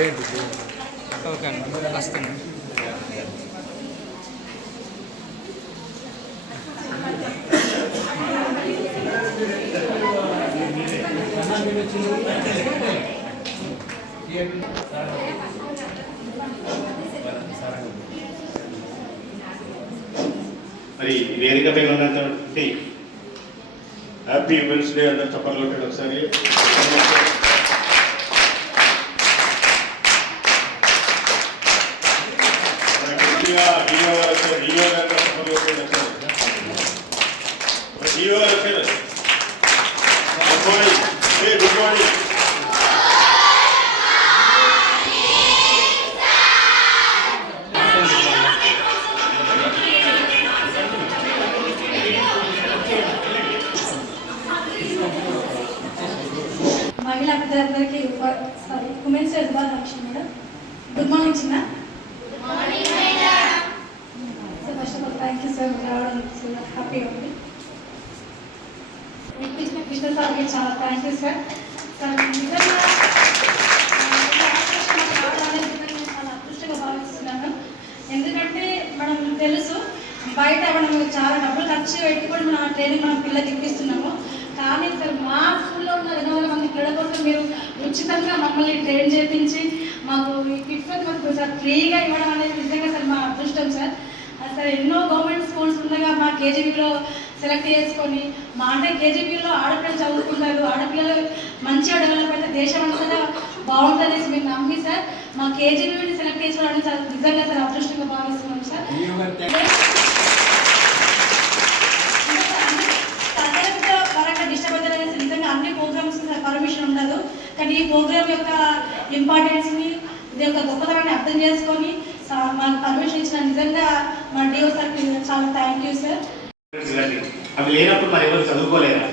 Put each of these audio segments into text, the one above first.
Okay వస్తుంది. మరి వేదికపై ఉన్నటువంటి హ్యాపీ ఉమెన్స్ డే అందరూ చప్పట్లు కొట్టండి ఒకసారి. Good morning. మహిళా విద్యార్థులకి ఉమెన్స్ డే శుభాకాంక్షలు మేడం. గుడ్ మార్నింగ్ చిన్న. So first of all thank you sir రావడం హ్యాపీగా ఉంది. ఇప్పించిన కృష్ణ సార్కి చాలా థ్యాంక్ యూ సార్. సార్ నిజంగా చాలా అదృష్టంగా భావిస్తున్నాను. ఎందుకంటే మనం తెలుసు బయట మనం చాలా డబ్బులు ఖర్చు పెట్టుకొని మన ట్రైనింగ్ మనం పిల్లలకి ఇప్పిస్తున్నాము. కానీ సార్ మా స్కూల్లో ఉన్న 200 మంది పిల్లల కోసం మీరు ఉచితంగా మమ్మల్ని ట్రైన్ చేయించి మాకు ఈ కిట్స్ మాకు సార్ ఫ్రీగా ఇవ్వడం అనేది నిజంగా సార్ మా అదృష్టం సార్. సార్ ఎన్నో గవర్నమెంట్ స్కూల్స్ ఉండగా మా కేజీబీలో సెలెక్ట్ చేసుకొని మా అంటే కేజీబీలో ఆడపిల్లలు చదువుకుంటారు, ఆడపిల్లలు మంచిగా డెవలప్ అయితే దేశం అంతా బాగుంటుంది మీరు నమ్మి సార్ మా కేజీబీని సెలెక్ట్ చేసుకోవడానికి సార్ నిజంగా సార్ అదృష్టంగా భావిస్తున్నాం సార్. నిజంగా అన్ని ప్రోగ్రామ్స్ పర్మిషన్ ఉండదు, కానీ ఈ ప్రోగ్రామ్ యొక్క ఇంపార్టెన్స్ని ఇది యొక్క గొప్పతనాన్ని అర్థం చేసుకొని మాకు పర్మిషన్ ఇచ్చిన నిజంగా మా డిఓ సార్కి చాలా థ్యాంక్ యూ సార్. అవి లేనప్పుడు మరి ఎవరు చదువుకోలేదా?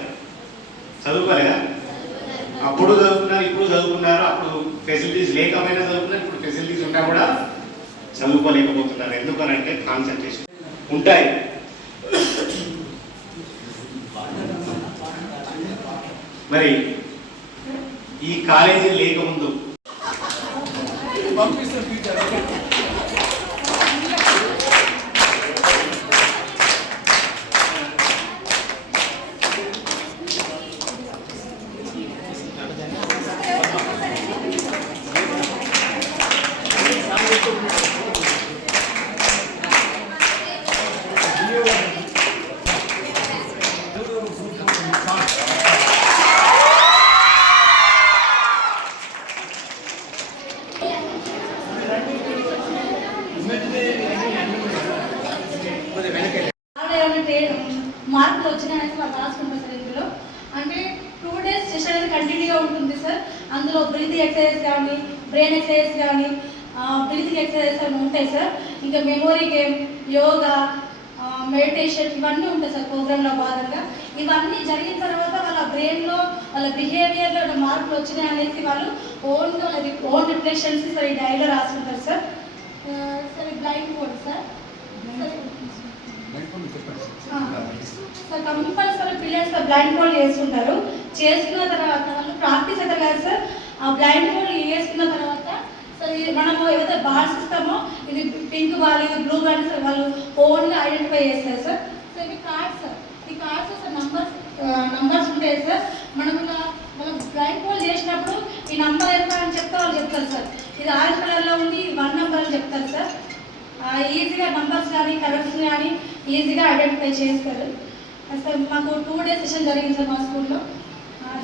అప్పుడు చదువుకున్నారు, ఇప్పుడు చదువుకున్నారు. అప్పుడు ఫెసిలిటీస్ లేకపోయినా చదువుకున్నారు, ఇప్పుడు ఫెసిలిటీస్ ఉన్నా కూడా చదువుకోలేకపోతున్నారు. ఎందుకనంటే కాన్సన్ట్రేషన్ ఉంటాయి. మరి ఈ కాలేజీ లేకముందు మార్కులు వచ్చినాయని వాళ్ళు రాసుకుంటారు సార్. ఇందులో అంటే 2 days సెషన్ అనేది కంటిన్యూగా ఉంటుంది సార్. అందులో బ్రీతింగ్ ఎక్సర్సైజ్ కానీ బ్రెయిన్ ఎక్సర్సైజ్ కానీ బ్రీతింగ్ ఎక్సర్సైజ్ అని ఉంటాయి సార్. ఇంకా మెమొరీ గేమ్, యోగా, మెడిటేషన్ ఇవన్నీ ఉంటాయి సార్ ప్రోగ్రాంలో భాగంగా. ఇవన్నీ జరిగిన తర్వాత వాళ్ళ బ్రెయిన్లో వాళ్ళ బిహేవియర్లో మార్పులు వచ్చినాయి అనేసి వాళ్ళు ఓన్ రిఫ్లెక్షన్స్ సార్ ఈ డైరీలో రాసుకుంటారు sir. Sir blind board sir sir compulsory పిల్లలు బ్లైండ్ బోర్డ్ చేసుకుంటారు. చేసుకున్న తర్వాత వాళ్ళు ప్రాక్టీస్ అవుతారు కదా సార్. ఆ బ్లైండ్ బోర్డ్ వేసుకున్న తర్వాత సార్ మనము ఏదైతే బాల్స్ ఇస్తామో ఇది పింక్ బాల్, ఇది బ్లూ బాల్ సార్ వాళ్ళు ఓన్గా ఐడెంటిఫై చేస్తారు సార్. సో ఇవి కార్డ్స్ సార్. ఈ కార్డ్స్ సార్ నంబర్స్ ఉంటాయి సార్. మనం మనం బ్లైండ్ బోర్డ్ చేసినప్పుడు ఈ నంబర్ ఎంత అని చెప్తే వాళ్ళు చెప్తారు సార్. ఇది ఆరెంజ్ కలర్లో ఉంది 1 నెంబర్ అని చెప్తారు సార్. ఈజీగా నంబర్స్ కానీ కలర్స్ కానీ ఈజీగా ఐడెంటిఫై చేస్తారు సార్. మాకు 2 days సెషన్ జరిగింది సార్ మా స్కూల్లో.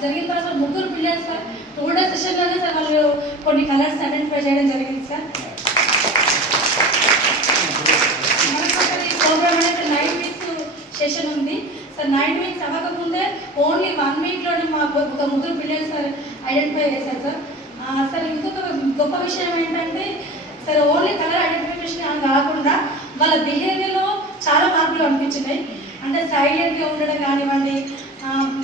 జరిగిన తర్వాత 3 పిల్లలు సార్ 2 days సెషన్లోనే సార్ వాళ్ళు కొన్ని కలర్స్ ఐడెంటిఫై చేయడం జరిగింది సార్. ఈ ప్రోగ్రామ్ అనేది 9 weeks సెషన్ ఉంది సార్. 9 weeks అవ్వకముందే ఓన్లీ 1 weekలోనే మాకు ఒక 3 పిల్లలు సార్ ఐడెంటిఫై చేశారు సార్. సార్ ఇంకొక గొప్ప విషయం ఏంటంటే సార్ ఓన్లీ కలర్ ఐడెంటిఫికేషన్ అని కాకుండా వాళ్ళ బిహేవియర్లో చాలా మార్పులు కనిపించినాయి. అంటే సైలెంట్గా ఉండడం కానివ్వండి,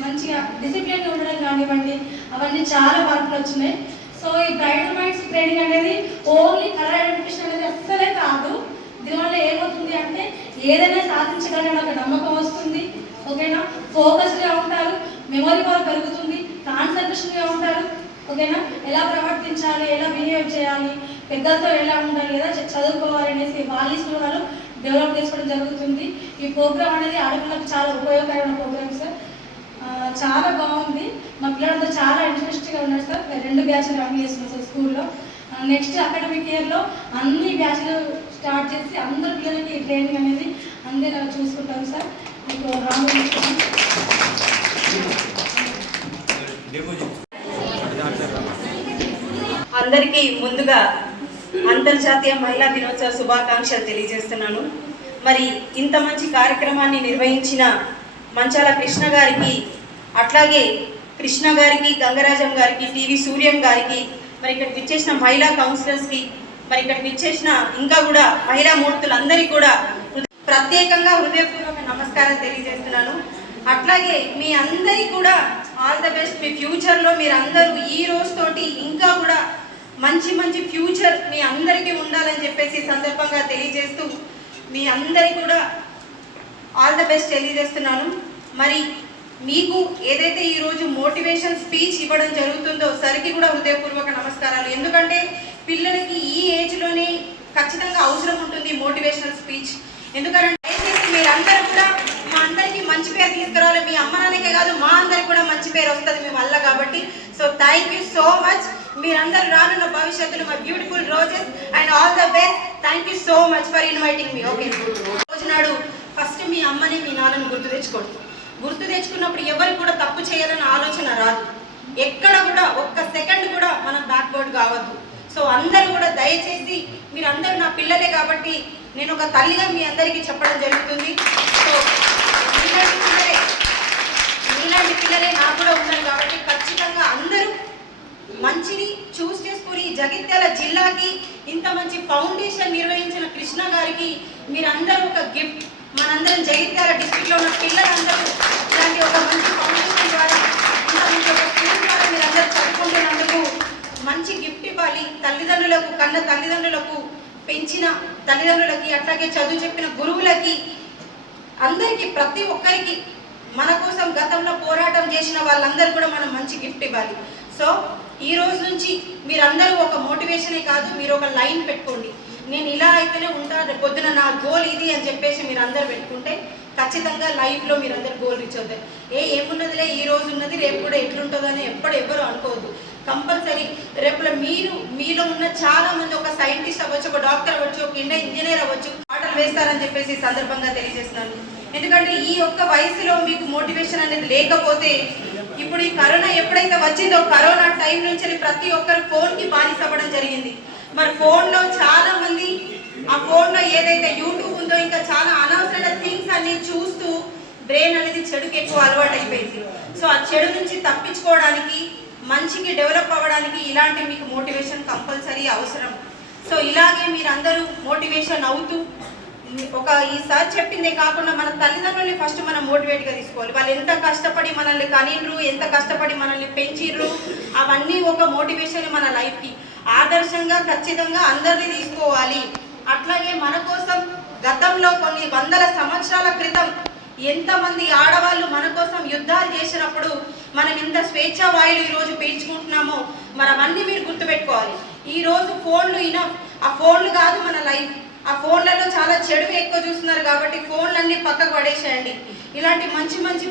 మంచిగా డిసిప్లిన్గా ఉండడం కానివ్వండి, అవన్నీ చాలా మార్పులు వచ్చినాయి. సో ఈ బ్రైట్ మైండ్స్ ట్రైనింగ్ అనేది ఓన్లీ కలర్ ఐడెంటిఫికేషన్ అనేది అస్సలే కాదు. దీనివల్ల ఏమవుతుంది అంటే ఏదైనా సాధించగలని ఒక నమ్మకం వస్తుంది. ఓకేనా, ఫోకస్గా ఉంటారు, మెమరీ పవర్ పెరుగుతుంది, కాన్సన్ట్రేషన్గా ఉంటారు. ఓకేనా? ఎలా ప్రవర్తించాలి, ఎలా బిహేవ్ చేయాలి, పెద్దలతో ఎలా ఉండాలి, ఎలా చదువుకోవాలి అనేసి వాల్యూస్ వాళ్ళు డెవలప్ చేసుకోవడం జరుగుతుంది. ఈ ప్రోగ్రామ్ అనేది ఆడపిల్లలకు చాలా ఉపయోగకరమైన ప్రోగ్రామ్ సార్. చాలా బాగుంది. మా పిల్లలంతా చాలా ఇంట్రెస్ట్గా ఉన్నారు సార్. 2 బ్యాచ్లు రన్ చేస్తున్నాం సార్ స్కూల్లో. నెక్స్ట్ అకాడమిక్ ఇయర్లో అన్ని బ్యాచ్లు స్టార్ట్ చేసి అందరు పిల్లలకి ట్రైనింగ్ అనేది అందేలా చూసుకుంటాం సార్. మీకు అందరికీ ముందుగా అంతర్జాతీయ మహిళా దినోత్సవ శుభాకాంక్షలు తెలియజేస్తున్నాను. మరి ఇంత మంచి కార్యక్రమాన్ని నిర్వహించిన మంచాల కృష్ణ గారికి, అట్లాగే కృష్ణ గారికి, గంగరాజం గారికి, టీవీ సూర్యం గారికి, మరి ఇక్కడికి విచ్చేసిన మహిళా కౌన్సిలర్స్కి, మరి ఇక్కడికి విచ్చేసిన ఇంకా కూడా మహిళా మూర్తులందరికీ కూడా ప్రత్యేకంగా హృదయపూర్వక నమస్కారం తెలియజేస్తున్నాను. అట్లాగే మీ అందరికీ కూడా ఆల్ ద బెస్ట్. మీ ఫ్యూచర్లో మీరు అందరూ ఈ రోజుతోటి ఇంకా కూడా మంచి మంచి ఫ్యూచర్ మీ అందరికీ ఉండాలని చెప్పేసి సందర్భంగా తెలియజేస్తూ మీ అందరికీ కూడా ఆల్ ద బెస్ట్ తెలియజేస్తున్నాను. మరి మీకు ఏదైతే ఈరోజు మోటివేషన్ స్పీచ్ ఇవ్వడం జరుగుతుందో సరికి కూడా హృదయపూర్వక నమస్కారాలు. ఎందుకంటే పిల్లలకి ఈ ఏజ్లోనే ఖచ్చితంగా అవసరం ఉంటుంది మోటివేషనల్ స్పీచ్. ఎందుకంటే దయచేసి మీరందరూ కూడా మా అందరికీ మంచి పేరు తీసుకురావాలి. మీ అమ్మ నాన్నకే కాదు, మా అందరికి కూడా మంచి పేరు వస్తుంది మీ వల్ల. కాబట్టి so thank you so much. మీరందరూ రానున్న భవిష్యత్తులో మా beautiful roses and all the best. Thank you so much for inviting me. Okay, రోజు నాడు ఫస్ట్ మీ అమ్మని మీ నాన్నని గుర్తు తెచ్చుకోండి. గుర్తు తెచ్చుకున్నప్పుడు ఎవరికి కూడా తప్పు చేయాలని ఆలోచన రాదు. ఎక్కడ కూడా ఒక్క సెకండ్ కూడా మనం బ్యాక్వర్డ్ కావద్దు. సో అందరూ కూడా దయచేసి మీరందరూ నా పిల్లలే కాబట్టి నేను ఒక తల్లిగా మీ అందరికీ చెప్పడం జరుగుతుంది. సో మీలాంటి పిల్లలే నాకు కూడా ఉన్నారు కాబట్టి ఖచ్చితంగా అందరూ మంచిని చూస్ చేసుకుని జగిత్యాల జిల్లాకి ఇంత మంచి ఫౌండేషన్ నిర్వహించిన కృష్ణ గారికి మీరందరూ ఒక గిఫ్ట్. మనందరం జగిత్యాల డిస్ట్రిక్ట్లో ఉన్న పిల్లలందరూ ఇలాంటి ఒక మంచి ఫౌండేషన్ ద్వారా ఇంత మంచి ఒక స్కూల్ ద్వారా మీరందరూ చదువుకుంటున్నందుకు మంచి గిఫ్ట్ ఇవ్వాలి. తల్లిదండ్రులకు, కన్న తల్లిదండ్రులకు, పెంచిన తల్లిదండ్రులకి, అట్లాగే చదువు చెప్పిన గురువులకి, అందరికీ ప్రతి ఒక్కరికి మన కోసం గతంలో పోరాటం చేసిన వాళ్ళందరూ కూడా మనం మంచి గిఫ్ట్ ఇవ్వాలి. సో ఈ రోజు నుంచి మీరందరూ ఒక మోటివేషనే కాదు, మీరు ఒక లైన్ పెట్టుకోండి. నేను ఇలా అయితేనే ఉంటా, పొద్దున నా గోల్ ఇది అని చెప్పేసి మీరు అందరూ పెట్టుకుంటే ఖచ్చితంగా లైఫ్లో మీరందరూ గోల్ రీచ్ అవుతారు. ఏమున్నదిలే, ఈ రోజు ఉన్నది రేపు కూడా ఎట్లుంటుందో అని ఎవ్వరు అనుకోవద్దు. కంపల్సరీ రేపు మీలో ఉన్న చాలా మంది ఒక సైంటిస్ట్ అవ్వచ్చు, ఒక డాక్టర్ అవ్వచ్చు, ఒక ఇంజనీర్ అవ్వచ్చు, పాటలు వేస్తారని చెప్పేసి సందర్భంగా తెలియజేస్తున్నాను. ఎందుకంటే ఈ ఒక్క వయసులో మీకు మోటివేషన్ అనేది లేకపోతే, ఇప్పుడు ఈ కరోనా ఎప్పుడైతే వచ్చిందో కరోనా టైం నుంచి ప్రతి ఒక్కరు ఫోన్కి బానిస అవ్వడం జరిగింది. మరి ఫోన్లో చాలా మంది ఆ ఫోన్లో ఏదైతే యూట్యూబ్ ఉందో ఇంకా చాలా అనవసరమైన థింగ్స్ అన్ని చూస్తూ బ్రెయిన్ అనేది చెడుకి ఎక్కువ అలవాటు అయిపోయింది. సో ఆ చెడు నుంచి తప్పించుకోవడానికి, మంచికి డెవలప్ అవ్వడానికి ఇలాంటి మీకు మోటివేషన్ కంపల్సరీ అవసరం. సో ఇలాగే మీరందరూ మోటివేషన్ అవుతూ ఒక ఈసారి చెప్పిందే కాకుండా మన తల్లిదండ్రుల్ని ఫస్ట్ మనం మోటివేట్గా తీసుకోవాలి. వాళ్ళు ఎంత కష్టపడి మనల్ని కనిండ్రు, ఎంత కష్టపడి మనల్ని పెంచిర్రు, అవన్నీ ఒక మోటివేషన్ మన లైఫ్కి ఆదర్శంగా ఖచ్చితంగా అందరినీ తీసుకోవాలి. అట్లాగే మన కోసం గతంలో కొన్ని వందల సంవత్సరాల క్రితం ఎంతమంది ఆడవాళ్ళు మన కోసం యుద్ధాలు చేసినప్పుడు మనం ఎంత స్వేచ్ఛ వాయులు ఈరోజు పీల్చుకుంటున్నామో మనం అన్నీ మీరు గుర్తుపెట్టుకోవాలి. ఈరోజు ఫోన్లు ఆ ఫోన్లు కాదు మన లైఫ్. ఆ ఫోన్లలో చాలా చెడు ఎక్కువ చూస్తున్నారు కాబట్టి ఫోన్లన్నీ పక్కకు పడేసేయండి. ఇలాంటి మంచి మంచి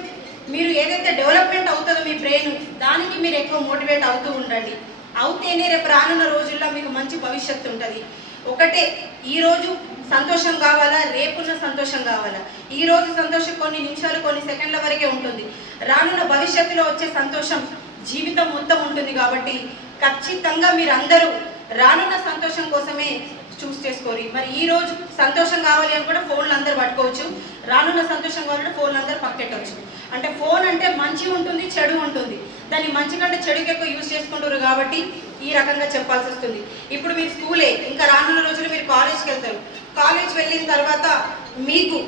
మీరు ఏదైతే డెవలప్మెంట్ అవుతుందో మీ బ్రెయిన్, దానికి మీరు ఎక్కువ మోటివేట్ అవుతూ ఉండండి. అవుతేనే రేపు రానున్న రోజుల్లో మీకు మంచి భవిష్యత్తు ఉంటుంది. ఒకటే, ఈరోజు సంతోషం కావాలా, రేపున్న సంతోషం కావాలా? ఈరోజు సంతోషం కొన్ని నిమిషాలు, కొన్ని సెకండ్ల వరకే ఉంటుంది. రానున్న భవిష్యత్తులో వచ్చే సంతోషం జీవితం మొత్తం ఉంటుంది. కాబట్టి ఖచ్చితంగా మీరు అందరూ రానున్న సంతోషం కోసమే చూస్ చేసుకోరు. మరి ఈ రోజు సంతోషం కావాలి అని కూడా ఫోన్లు అందరూ పట్టుకోవచ్చు, రానున్న సంతోషం కావాలంటే ఫోన్లు అందరూ పక్కెట్టవచ్చు. అంటే ఫోన్ అంటే మంచి ఉంటుంది, చెడు ఉంటుంది. దాన్ని మంచి కంటే చెడుకి ఎక్కువ యూజ్ చేసుకుంటారు కాబట్టి ఈ రకంగా చెప్పాల్సి వస్తుంది. ఇప్పుడు మీరు స్కూలే, ఇంకా రానున్న రోజులు మీరు కాలేజ్కి వెళ్తారు. కాలేజ్ వెళ్ళిన తర్వాత మీకు